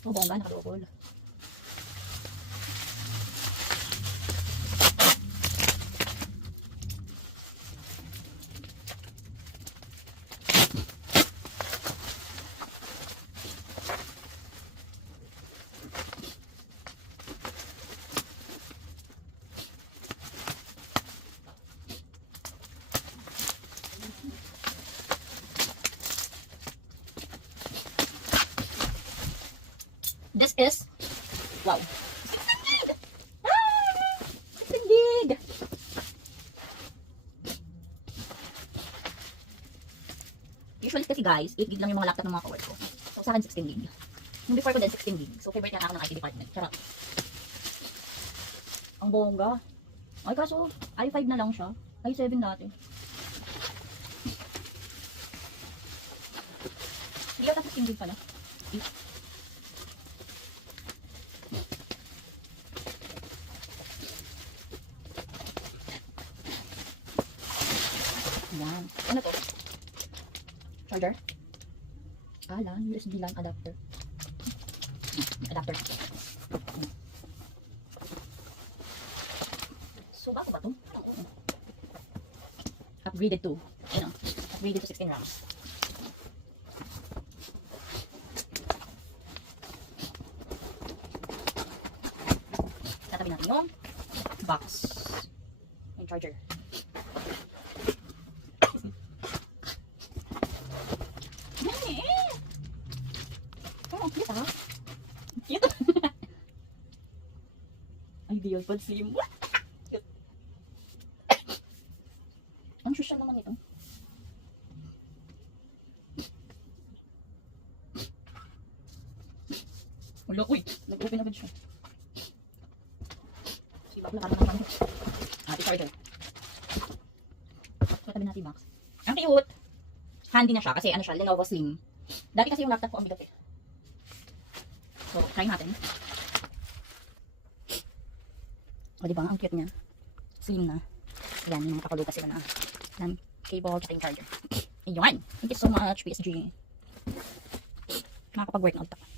Oh, bongga, nakadouble. This is, wow, 16 gig! Ah! 16 gig! Usually kasi guys, 8 gig lang yung mga laptop ng mga kawork ko. So sa akin 16 gig. Yung before ko din 16 gig. So favorite na ako ng IT department. Charot. Ang bongga. Ay kaso, i5 na lang siya. i7 dati. Hindi ata 16 gig pala. Yan. Ano to? Charger? LAN. USB LAN adapter. Adapter. So, bago ba to? Upgraded to. Ano? Upgraded to 16 RAM. Tatabi natin yung box. Yung charger. Cute. Ideal pad slim. Cute. Ang social naman ito. Wala, uy. Nag-open agad siya. Sibak na naman. Ate charger. So, tabi natin box. Ang cute. Handy na siya kasi ano siya, Lenovo Slim. Dati kasi yung laptop ko ang bigat eh. So, try natin. O, diba? Ang cute niya. Slim na. Ayan, yung nakapulutas sila na ng cable at yung charger. Ayun! Thank you so much, PSG. Nakakapag-workout ako.